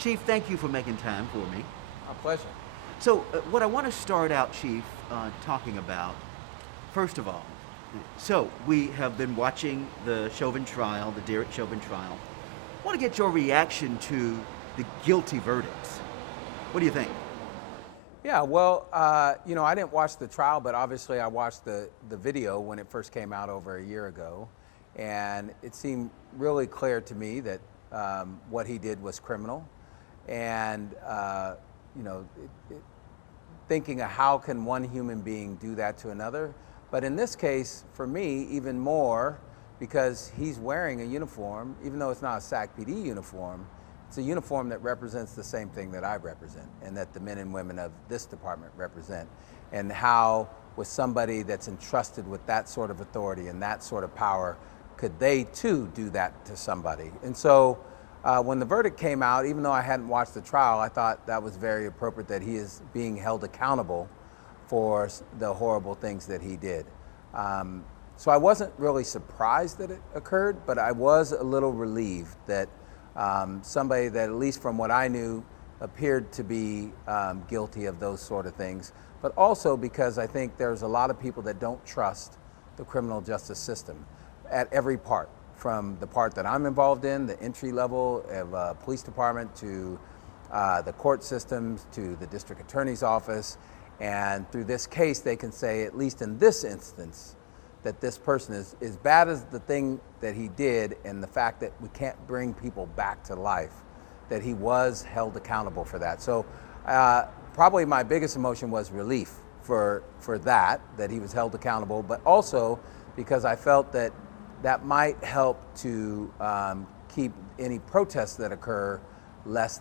Chief, thank you for making time for me. My pleasure. So, what I want to start out, Chief, talking about, first of all, so we have been watching the Chauvin trial, the Derek Chauvin trial. I want to get your reaction to the guilty verdicts. What do you think? Yeah, well, I didn't watch the trial, but obviously I watched the video when it first came out over a year ago. And it seemed really clear to me that what he did was criminal. And, thinking of how can one human being do that to another. But in this case, for me, even more, because he's wearing a uniform, even though it's not a SAC PD uniform, it's a uniform that represents the same thing that I represent and that the men and women of this department represent. And how, with somebody that's entrusted with that sort of authority and that sort of power, could they too do that to somebody? And so when the verdict came out, even though I hadn't watched the trial, I thought that was very appropriate that he is being held accountable for the horrible things that he did. So I wasn't really surprised that it occurred, but I was a little relieved that somebody that, at least from what I knew, appeared to be guilty of those sort of things, but also because I think there's a lot of people that don't trust the criminal justice system at every part, from the part that I'm involved in, the entry level of police department, to the court systems, to the district attorney's office. And through this case, they can say, at least in this instance, that this person is as bad as the thing that he did, and the fact that we can't bring people back to life, that he was held accountable for that. So probably my biggest emotion was relief for that he was held accountable, but also because I felt that that might help to keep any protests that occur less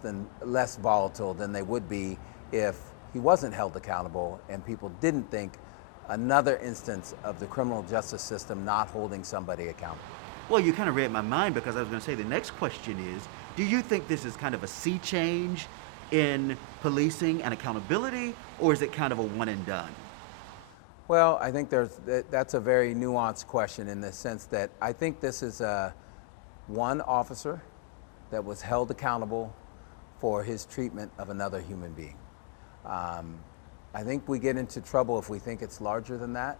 volatile than they would be if he wasn't held accountable and people didn't think another instance of the criminal justice system not holding somebody accountable. Well, you kind of read my mind, because I was going to say the next question is, do you think this is kind of a sea change in policing and accountability, or is it kind of a one and done? Well, I think that's a very nuanced question, in the sense that I think this is one officer that was held accountable for his treatment of another human being. I think we get into trouble if we think it's larger than that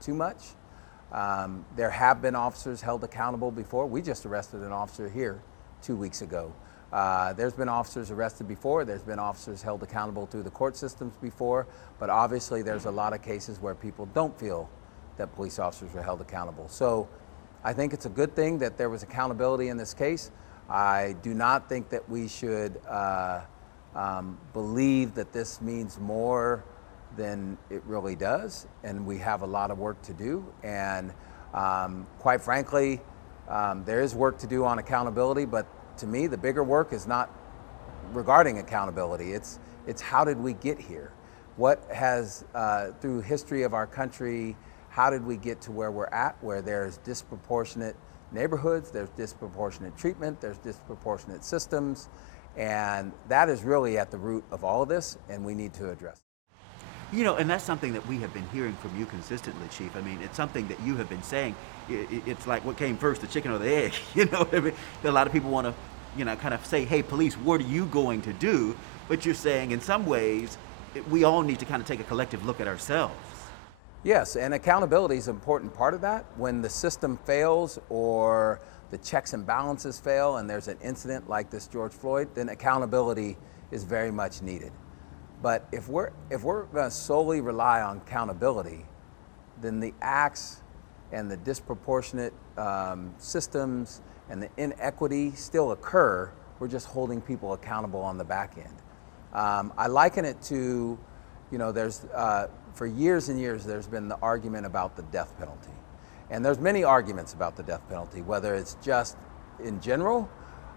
too much. There have been officers held accountable before. We just arrested an officer here 2 weeks ago. There's been officers arrested before. There's been officers held accountable through the court systems before. But obviously there's a lot of cases where people don't feel that police officers were held accountable. So I think it's a good thing that there was accountability in this case. I do not think that we should believe that this means more than it really does, and we have a lot of work to do. And quite frankly, there is work to do on accountability, but to me, the bigger work is not regarding accountability. It's how did we get here? What has, through history of our country, how did we get to where we're at, where there's disproportionate neighborhoods, there's disproportionate treatment, there's disproportionate systems, and that is really at the root of all of this, and we need to address it. You know, and that's something that we have been hearing from you consistently, Chief. I mean, it's something that you have been saying. It's like, what came first, the chicken or the egg? You know, I mean, a lot of people want to, kind of say, hey, police, what are you going to do? But you're saying, in some ways, we all need to kind of take a collective look at ourselves. Yes, and accountability is an important part of that. When the system fails, or the checks and balances fail, and there's an incident like this George Floyd, then accountability is very much needed. But if we're going to solely rely on accountability, then the acts and the disproportionate systems and the inequity still occur. We're just holding people accountable on the back end. I liken it to, there's for years and years there's been the argument about the death penalty. And there's many arguments about the death penalty, whether it's just in general,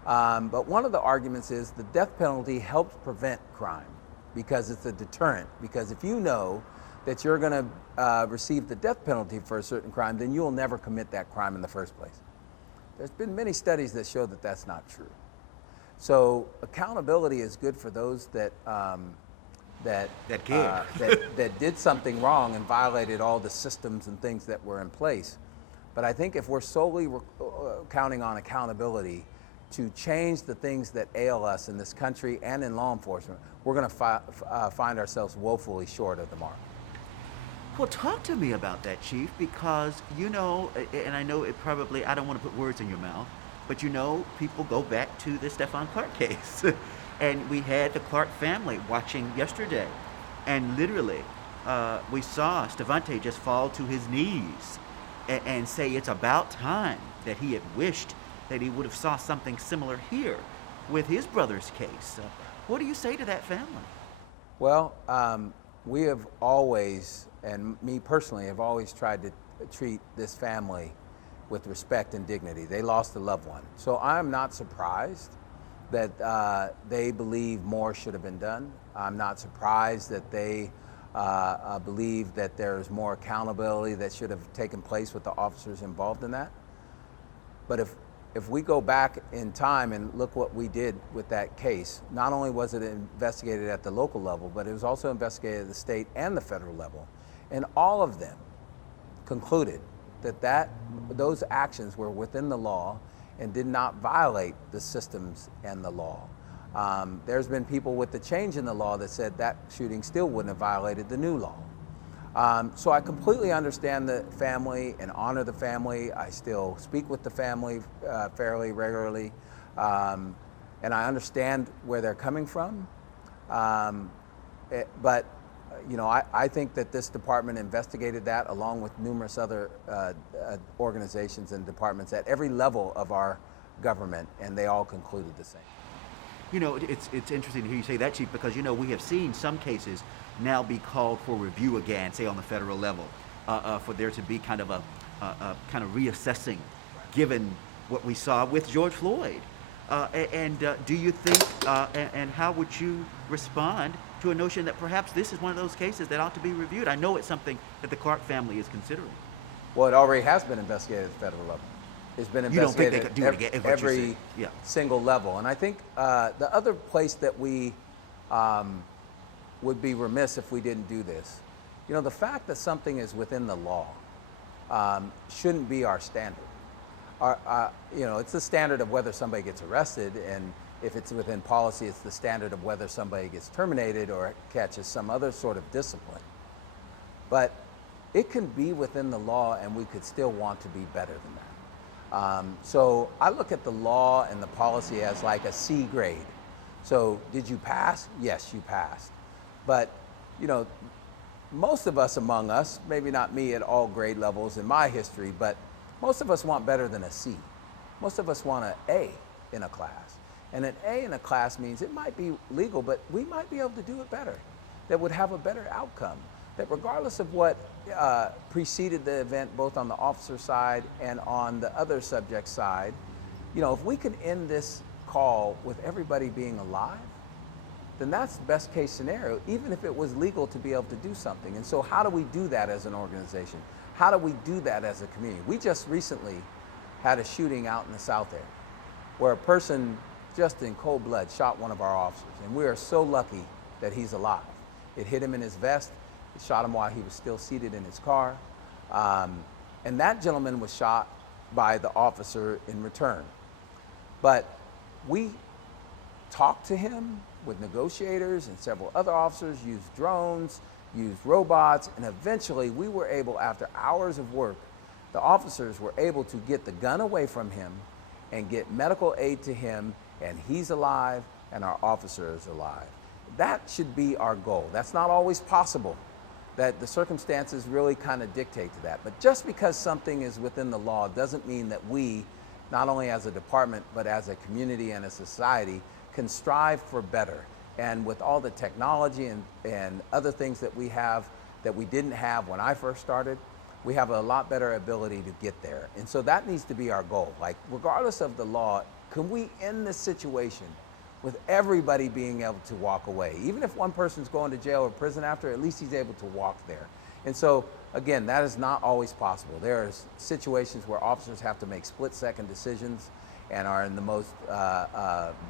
but one of the arguments is the death penalty helps prevent crime, because it's a deterrent. Because if you know that you're going to receive the death penalty for a certain crime, then you'll never commit that crime in the first place. There's been many studies that show that that's not true. So accountability is good for those that did something wrong and violated all the systems and things that were in place. But I think if we're solely counting on accountability, to change the things that ail us in this country and in law enforcement, we're going to find ourselves woefully short of the mark. Well, talk to me about that, Chief, because, you know, and I know it probably, I don't want to put words in your mouth, but you know, people go back to the Stephon Clark case. And we had the Clark family watching yesterday. And literally, we saw Stevante just fall to his knees and say it's about time that he had wished that he would have saw something similar here with his brother's case. What do you say to that family? Well, we have always, and me personally, have always tried to treat this family with respect and dignity. They lost a loved one. So I'm not surprised that they believe more should have been done. I'm not surprised that they believe that there's more accountability that should have taken place with the officers involved in that. But if we go back in time and look what we did with that case, not only was it investigated at the local level, but it was also investigated at the state and the federal level. And all of them concluded that those actions were within the law and did not violate the systems and the law. There's been people with the change in the law that said that shooting still wouldn't have violated the new law. So I completely understand the family and honor the family. I still speak with the family fairly regularly. And I understand where they're coming from. But you know, I think that this department investigated that along with numerous other organizations and departments at every level of our government, and they all concluded the same. You know, it's interesting to hear you say that, Chief, because, you know, we have seen some cases now be called for review again, say on the federal level, for there to be kind of a kind of reassessing, given what we saw with George Floyd. Do you think, and how would you respond to a notion that perhaps this is one of those cases that ought to be reviewed? I know it's something that the Clark family is considering. Well, it already has been investigated at the federal level. It's been investigated you don't think they could do it again, every single level. And I think the other place that we would be remiss if we didn't do this, you know, the fact that something is within the law shouldn't be our standard. You know, it's the standard of whether somebody gets arrested, and if it's within policy, it's the standard of whether somebody gets terminated or catches some other sort of discipline. But it can be within the law, and we could still want to be better than that. So I look at the law and the policy as like a C grade. So did you pass? Yes, you passed. But, you know, most of us among us, maybe not me at all grade levels in my history, but most of us want better than a C. Most of us want an A in a class. And an A in a class means it might be legal, but we might be able to do it better, that would have a better outcome, that regardless of what preceded the event, both on the officer side and on the other subject side, you know, if we can end this call with everybody being alive, then that's the best case scenario, even if it was legal to be able to do something. And so how do we do that as an organization? How do we do that as a community? We just recently had a shooting out in the South End where a person just in cold blood shot one of our officers. And we are so lucky that he's alive. It hit him in his vest. It shot him while he was still seated in his car. And that gentleman was shot by the officer in return. But we talked to him with negotiators and several other officers, used drones, used robots, and eventually we were able, after hours of work, the officers were able to get the gun away from him and get medical aid to him, and he's alive and our officer is alive. That should be our goal. That's not always possible, that the circumstances really kind of dictate to that. But just because something is within the law doesn't mean that we, not only as a department, but as a community and a society, can strive for better. And with all the technology and other things that we have that we didn't have when I first started, we have a lot better ability to get there. And so that needs to be our goal. Like, regardless of the law, can we end this situation with everybody being able to walk away? Even if one person's going to jail or prison after, at least he's able to walk there. And so, again, that is not always possible. There are situations where officers have to make split-second decisions and are in the most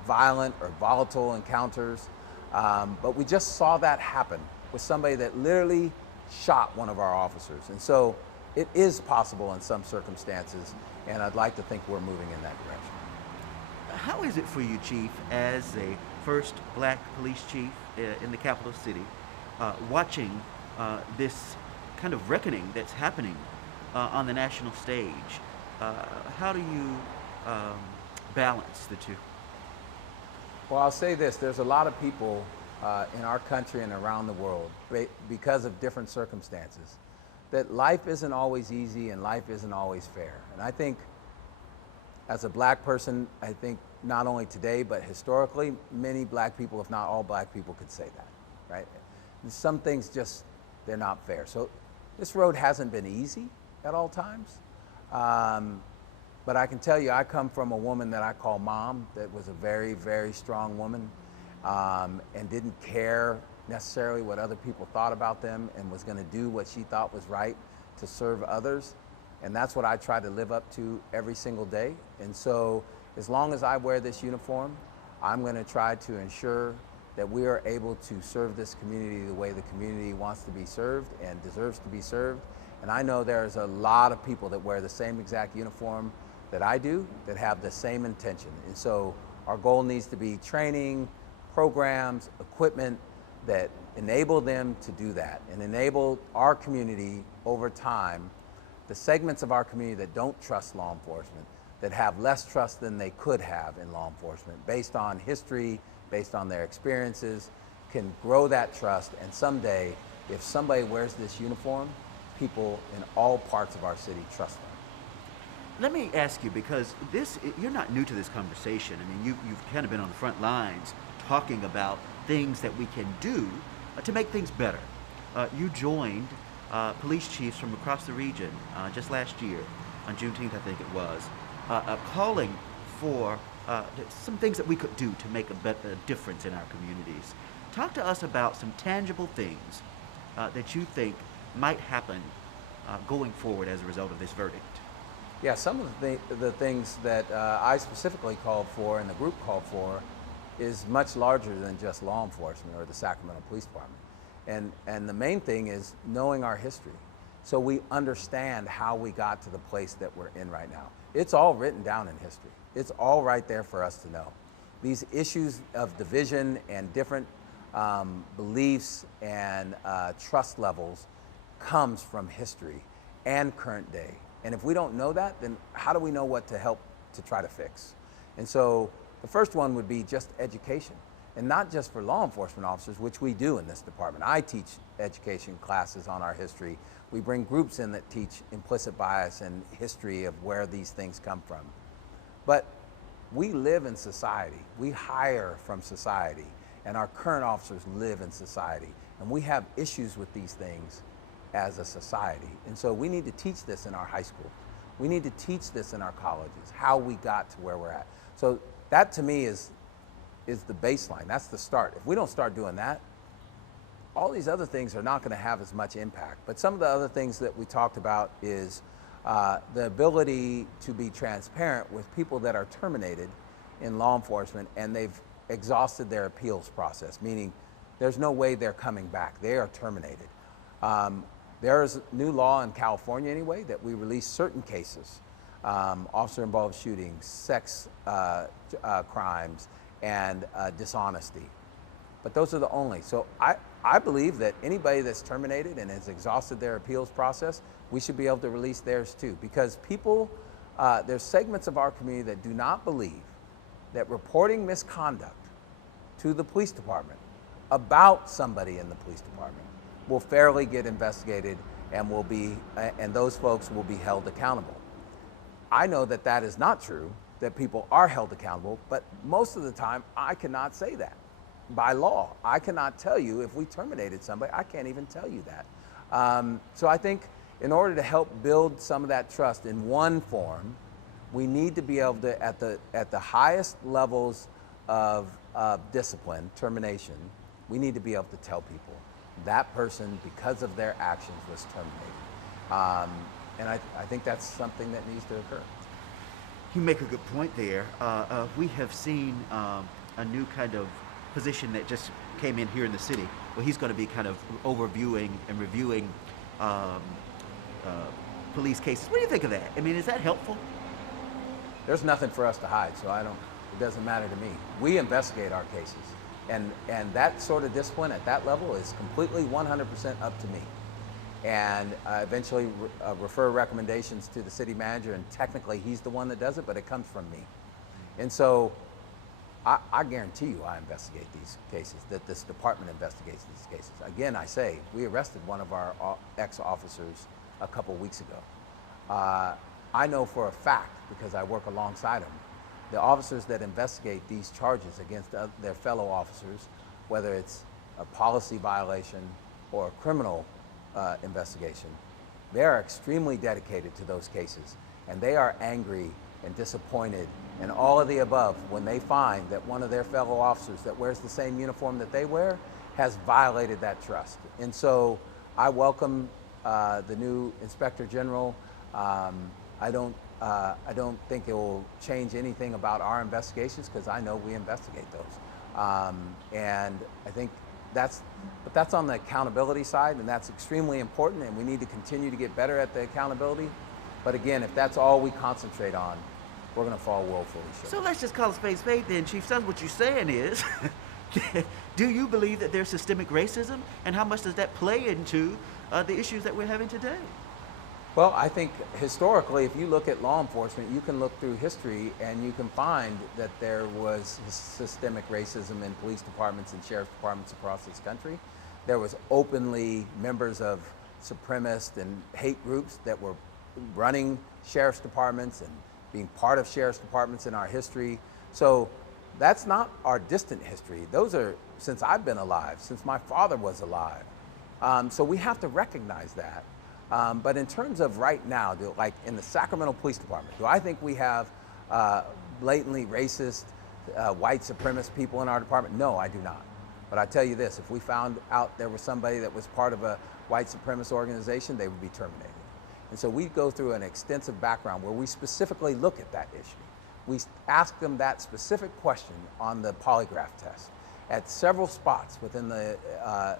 violent or volatile encounters. But we just saw that happen with somebody that literally shot one of our officers. And so it is possible in some circumstances, and I'd like to think we're moving in that direction. How is it for you, Chief, as a first black police chief in the capital city, watching this kind of reckoning that's happening on the national stage? How do you um, balance the two? Well, I'll say this, there's a lot of people in our country and around the world, because of different circumstances, that life isn't always easy and life isn't always fair. And I think as a black person, I think not only today, but historically, many black people, if not all black people, could say that, right? And some things just, they're not fair. So this road hasn't been easy at all times. But I can tell you, I come from a woman that I call mom, that was a very, very strong woman, and didn't care necessarily what other people thought about them, and was gonna do what she thought was right to serve others. And that's what I try to live up to every single day. And so as long as I wear this uniform, I'm gonna try to ensure that we are able to serve this community the way the community wants to be served and deserves to be served. And I know there's a lot of people that wear the same exact uniform that I do, that have the same intention. And so our goal needs to be training, programs, equipment that enable them to do that and enable our community over time, the segments of our community that don't trust law enforcement, that have less trust than they could have in law enforcement, based on history, based on their experiences, can grow that trust. And someday, if somebody wears this uniform, people in all parts of our city trust them. Let me ask you, because you're not new to this conversation. I mean, you've kind of been on the front lines talking about things that we can do to make things better. You joined police chiefs from across the region just last year, on Juneteenth, I think it was, calling for some things that we could do to make a difference in our communities. Talk to us about some tangible things that you think might happen going forward as a result of this verdict. Yeah, some of the things that I specifically called for and the group called for is much larger than just law enforcement or the Sacramento Police Department. And the main thing is knowing our history, so we understand how we got to the place that we're in right now. It's all written down in history. It's all right there for us to know. These issues of division and different beliefs and trust levels comes from history and current day. And if we don't know that, then how do we know what to help to try to fix? And so the first one would be just education. And not just for law enforcement officers, which we do in this department. I teach education classes on our history. We bring groups in that teach implicit bias and history of where these things come from. But we live in society. We hire from society. And our current officers live in society. And we have issues with these things as a society. And so we need to teach this in our high schools. We need to teach this in our colleges, how we got to where we're at. So that to me is the baseline. That's the start. If we don't start doing that, all these other things are not going to have as much impact. But some of the other things that we talked about is the ability to be transparent with people that are terminated in law enforcement and they've exhausted their appeals process, meaning there's no way they're coming back. They are terminated. There is new law in California anyway that we release certain cases, officer-involved shootings, sex crimes, and dishonesty. But those are the only. So I believe that anybody that's terminated and has exhausted their appeals process, we should be able to release theirs too. Because people, there's segments of our community that do not believe that reporting misconduct to the police department about somebody in the police department will fairly get investigated and and those folks will be held accountable. I know that that is not true, that people are held accountable, but most of the time I cannot say that. By law, I cannot tell you if we terminated somebody. I can't even tell you that. So I think in order to help build some of that trust in one form, we need to be able to, at the highest levels of discipline, termination, we need to be able to tell people that person, because of their actions, was terminated. And I think that's something that needs to occur. You make a good point there. We have seen a new kind of position that just came in here in the city, where he's going to be kind of overviewing and reviewing police cases. What do you think of that? I mean, is that helpful? There's nothing for us to hide, so I don't. It doesn't matter to me. We investigate our cases. And that sort of discipline at that level is completely 100% up to me. And eventually refer recommendations to the city manager, and technically he's the one that does it, but it comes from me. And so I guarantee you I investigate these cases, that this department investigates these cases. Again, I say, we arrested one of our ex-officers a couple weeks ago. I know for a fact, because I work alongside them, the officers that investigate these charges against their fellow officers, whether it's a policy violation or a criminal investigation, they are extremely dedicated to those cases, and they are angry and disappointed and all of the above when they find that one of their fellow officers that wears the same uniform that they wear has violated that trust. And so I welcome the new Inspector General. I don't think it will change anything about our investigations, because I know we investigate those. And I think that's on the accountability side, and that's extremely important, and we need to continue to get better at the accountability. But again, if that's all we concentrate on, we're going to fall woefully short. So let's just call a spade then, Chief. So what you're saying is, do you believe that there's systemic racism, and how much does that play into the issues that we're having today? Well, I think historically, if you look at law enforcement, you can look through history and you can find that there was systemic racism in police departments and sheriff's departments across this country. There was openly members of supremacist and hate groups that were running sheriff's departments and being part of sheriff's departments in our history. So that's not our distant history. Those are since I've been alive, since my father was alive. So we have to recognize that. But in terms of right now, like in the Sacramento Police Department, do I think we have blatantly racist, white supremacist people in our department? No, I do not. But I tell you this, if we found out there was somebody that was part of a white supremacist organization, they would be terminated. And so we go through an extensive background where we specifically look at that issue. We ask them that specific question on the polygraph test. At several spots within the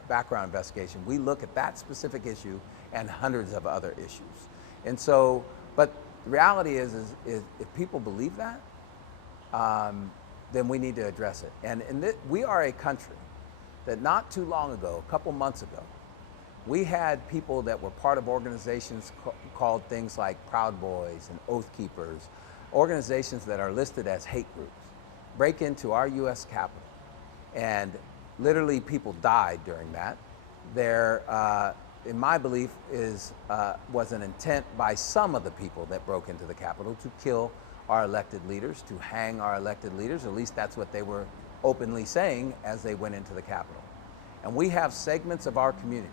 background investigation, we look at that specific issue and hundreds of other issues. And so, but the reality is if people believe that, then we need to address it. And we are a country that not too long ago, a couple months ago, we had people that were part of organizations called things like Proud Boys and Oath Keepers, organizations that are listed as hate groups, break into our U.S. Capitol. And literally people died during that. There, in my belief, was an intent by some of the people that broke into the Capitol to kill our elected leaders, to hang our elected leaders. At least that's what they were openly saying as they went into the Capitol. And we have segments of our community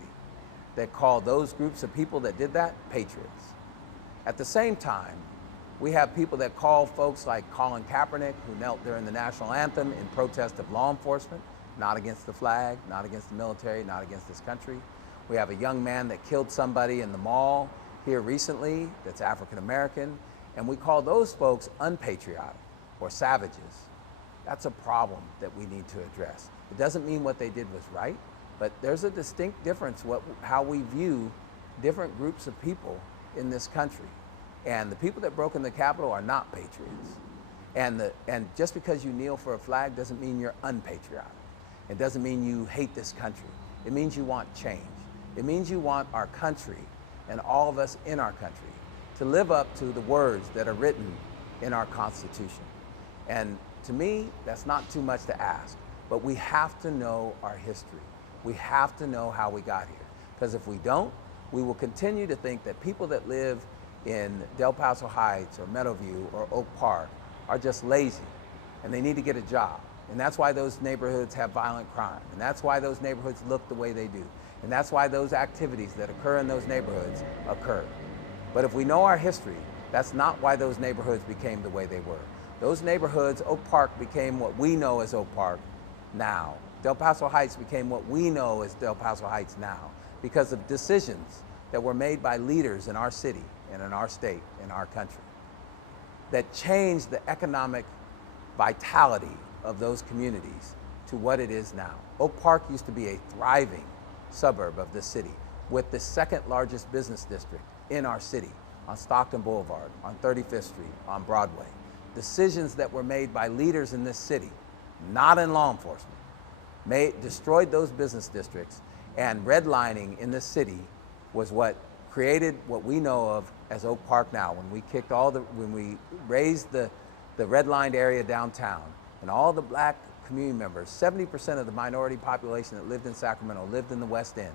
that call those groups of people that did that patriots. At the same time, we have people that call folks like Colin Kaepernick, who knelt during the national anthem in protest of law enforcement, not against the flag, not against the military, not against this country. We have a young man that killed somebody in the mall here recently that's African American, and we call those folks unpatriotic or savages. That's a problem that we need to address. It doesn't mean what they did was right, but there's a distinct difference how we view different groups of people in this country. And the people that broke in the Capitol are not patriots. And just because you kneel for a flag doesn't mean you're unpatriotic. It doesn't mean you hate this country. It means you want change. It means you want our country and all of us in our country to live up to the words that are written in our Constitution. And to me, that's not too much to ask, but we have to know our history. We have to know how we got here. Because if we don't, we will continue to think that people that live in Del Paso Heights or Meadowview or Oak Park are just lazy and they need to get a job. And that's why those neighborhoods have violent crime. And that's why those neighborhoods look the way they do. And that's why those activities that occur in those neighborhoods occur. But if we know our history, that's not why those neighborhoods became the way they were. Those neighborhoods, Oak Park became what we know as Oak Park now. Del Paso Heights became what we know as Del Paso Heights now because of decisions that were made by leaders in our city and in our state, in our country, that changed the economic vitality of those communities to what it is now. Oak Park used to be a thriving suburb of the city with the second largest business district in our city on Stockton Boulevard, on 35th Street, on Broadway. decisions that were made by leaders in this city, not in law enforcement, destroyed those business districts, and redlining in this city was what created what we know of as Oak Park now. When we raised the redlined area downtown, and all the black community members, 70% of the minority population that lived in Sacramento lived in the West End.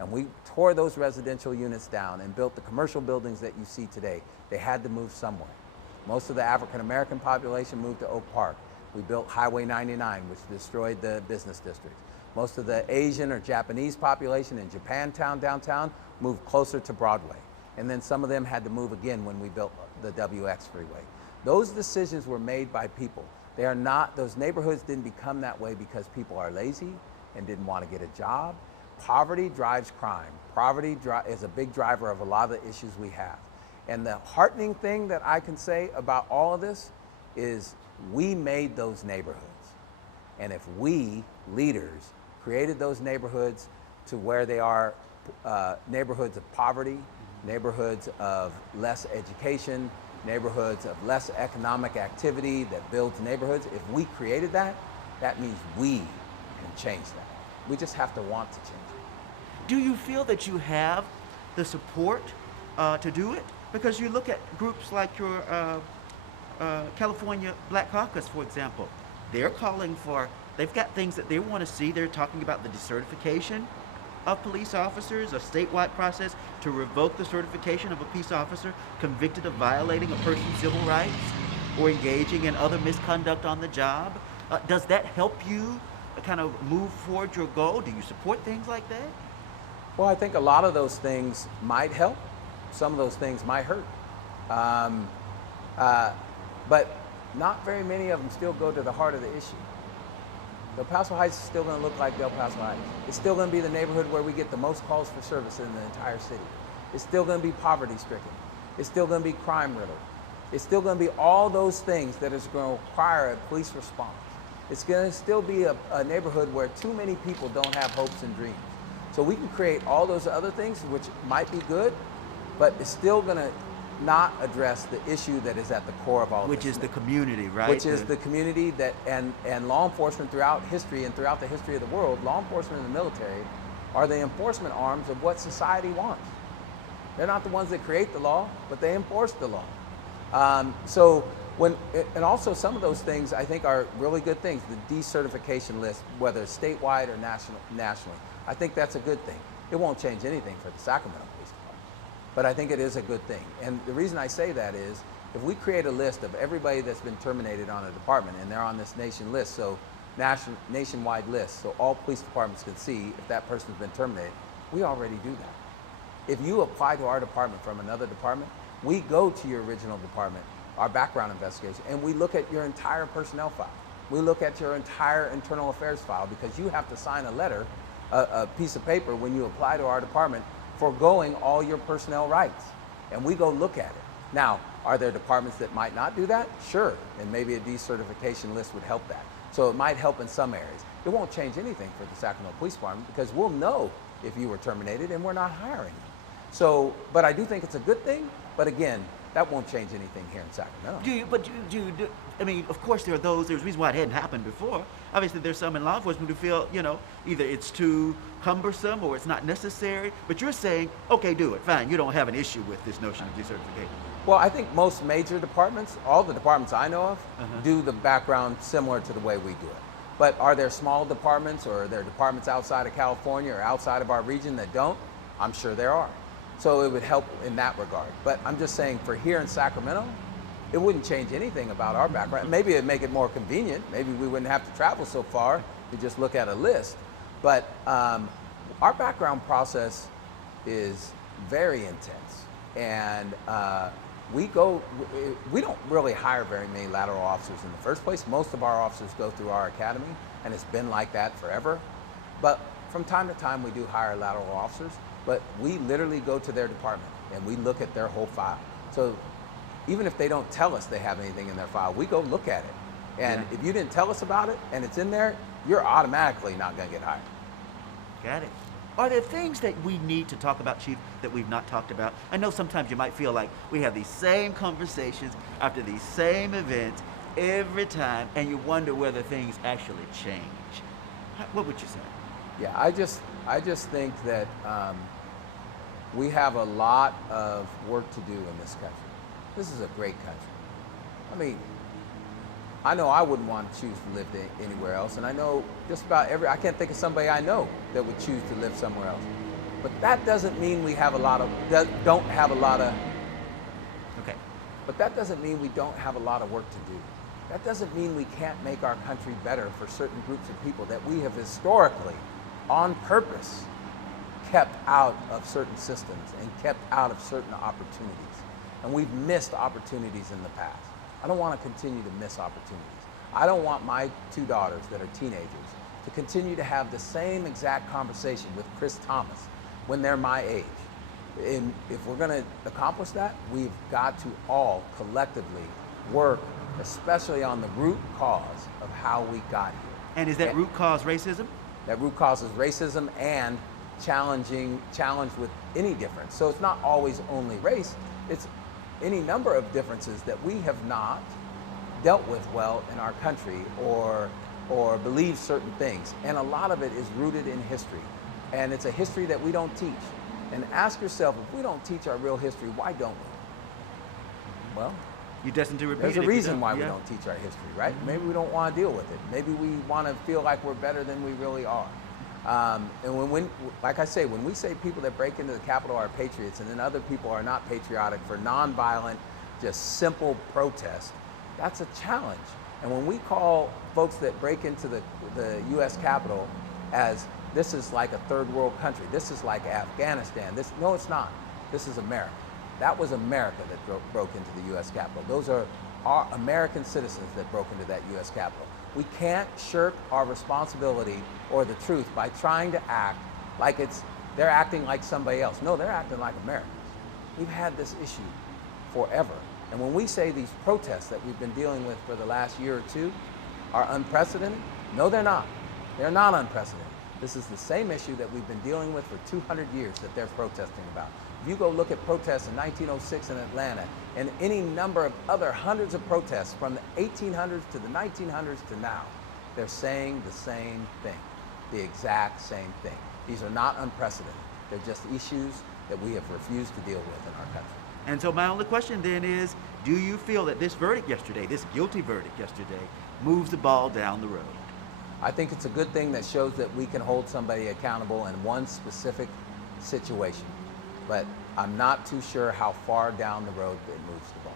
And we tore those residential units down and built the commercial buildings that you see today. They had to move somewhere. Most of the African American population moved to Oak Park. We built Highway 99, which destroyed the business districts. Most of the Asian or Japanese population in Japantown downtown moved closer to Broadway. And then some of them had to move again when we built the WX freeway. Those decisions were made by people. They are not, those neighborhoods didn't become that way because people are lazy and didn't want to get a job. Poverty drives crime. Poverty is a big driver of a lot of the issues we have. And the heartening thing that I can say about all of this is we made those neighborhoods. And if we, leaders, created those neighborhoods to where they are neighborhoods of poverty, neighborhoods of less education, neighborhoods of less economic activity that builds neighborhoods, if we created that, that means we can change that. We just have to want to change it. Do you feel that you have the support to do it? Because you look at groups like your California Black Caucus, for example. They're calling for, they've got things that they want to see. They're talking about the decertification of police officers, a statewide process to revoke the certification of a peace officer convicted of violating a person's civil rights or engaging in other misconduct on the job. Does that help you kind of move forward your goal? Do you support things like that? Well, I think a lot of those things might help. Some of those things might hurt. But not very many of them still go to the heart of the issue. El Paso Heights is still going to look like Del Paso Heights. It's still going to be the neighborhood where we get the most calls for service in the entire city. It's still going to be poverty stricken. It's still going to be crime riddled. It's still going to be all those things that is going to require a police response. It's going to still be a neighborhood where too many people don't have hopes and dreams. So we can create all those other things, which might be good, but it's still going to not address the issue that is at the core of all Which this. is the community, right? Which is the community that, and law enforcement throughout history and throughout the history of the world, law enforcement and the military are the enforcement arms of what society wants. They're not the ones that create the law, but they enforce the law. And also some of those things I think are really good things. The decertification list, whether it's statewide or nationally, I think that's a good thing. It won't change anything for the Sacramento Police Department, but I think it is a good thing. And the reason I say that is, if we create a list of everybody that's been terminated on a department, and they're on this nationwide list, so all police departments can see if that person's been terminated, we already do that. If you apply to our department from another department, we go to your original department, our background investigation, and we look at your entire personnel file. We look at your entire internal affairs file, because you have to sign a letter, a piece of paper when you apply to our department, foregoing all your personnel rights. And we go look at it. Now, are there departments that might not do that? Sure, and maybe a decertification list would help that. So it might help in some areas. It won't change anything for the Sacramento Police Department, because we'll know if you were terminated and we're not hiring you. So, but I do think it's a good thing, but again, that won't change anything here in Sacramento. I mean, of course there's a reason why it hadn't happened before. Obviously there's some in law enforcement who feel, either it's too cumbersome or it's not necessary, but you're saying, okay, do it, fine, you don't have an issue with this notion of decertification. Well, I think most major departments, all the departments I know of, do the background similar to the way we do it. But are there small departments, or are there departments outside of California or outside of our region that don't? I'm sure there are. So it would help in that regard. But I'm just saying, for here in Sacramento, it wouldn't change anything about our background. Maybe it'd make it more convenient. Maybe we wouldn't have to travel so far to just look at a list. But our background process is very intense. And we don't really hire very many lateral officers in the first place. Most of our officers go through our academy, and it's been like that forever. But from time to time, we do hire lateral officers. But we literally go to their department and we look at their whole file. So even if they don't tell us they have anything in their file, we go look at it. And if you didn't tell us about it and it's in there, you're automatically not going to get hired. Got it. Are there things that we need to talk about, Chief, that we've not talked about? I know sometimes you might feel like we have these same conversations after these same events every time, and you wonder whether things actually change. What would you say? Yeah, I just think that we have a lot of work to do in this country. This is a great country. I mean, I know I wouldn't want to choose to live anywhere else, and I know just about I can't think of somebody I know that would choose to live somewhere else. But that doesn't mean we have don't have a lot of, Okay. but that doesn't mean we don't have a lot of work to do. That doesn't mean we can't make our country better for certain groups of people that we have historically, on purpose, kept out of certain systems and kept out of certain opportunities. And we've missed opportunities in the past. I don't want to continue to miss opportunities. I don't want my two daughters that are teenagers to continue to have the same exact conversation with Chris Thomas when they're my age. And if we're going to accomplish that, we've got to all collectively work, especially on the root cause of how we got here. And is that root cause racism? That root cause is racism and challenge with any difference. So it's not always only race, it's any number of differences that we have not dealt with well in our country or believe certain things. And a lot of it is rooted in history. And it's a history that we don't teach. And ask yourself, if we don't teach our real history, why don't we? Well, You're destined to repeat it. there's a if you reason don't. why we Yeah. don't teach our history, right? Maybe we don't want to deal with it. Maybe we want to feel like we're better than we really are. And when, like I say, when we say people that break into the Capitol are patriots and then other people are not patriotic for nonviolent, just simple protest, that's a challenge. And when we call folks that break into the U.S. Capitol as this is like a third world country, this is like Afghanistan, no, it's not. This is America. That was America that broke into the U.S. Capitol. Those are our American citizens that broke into that U.S. Capitol. We can't shirk our responsibility or the truth by trying to act like they're acting like somebody else. No, they're acting like Americans. We've had this issue forever. And when we say these protests that we've been dealing with for the last year or two are unprecedented, no, they're not. They're not unprecedented. This is the same issue that we've been dealing with for 200 years that they're protesting about. If you go look at protests in 1906 in Atlanta and any number of other hundreds of protests from the 1800s to the 1900s to now, they're saying the same thing, the exact same thing. These are not unprecedented. They're just issues that we have refused to deal with in our country. And so my only question then is, do you feel that this verdict yesterday, this guilty verdict yesterday, moves the ball down the road? I think it's a good thing that shows that we can hold somebody accountable in one specific situation. But I'm not too sure how far down the road it moves the ball.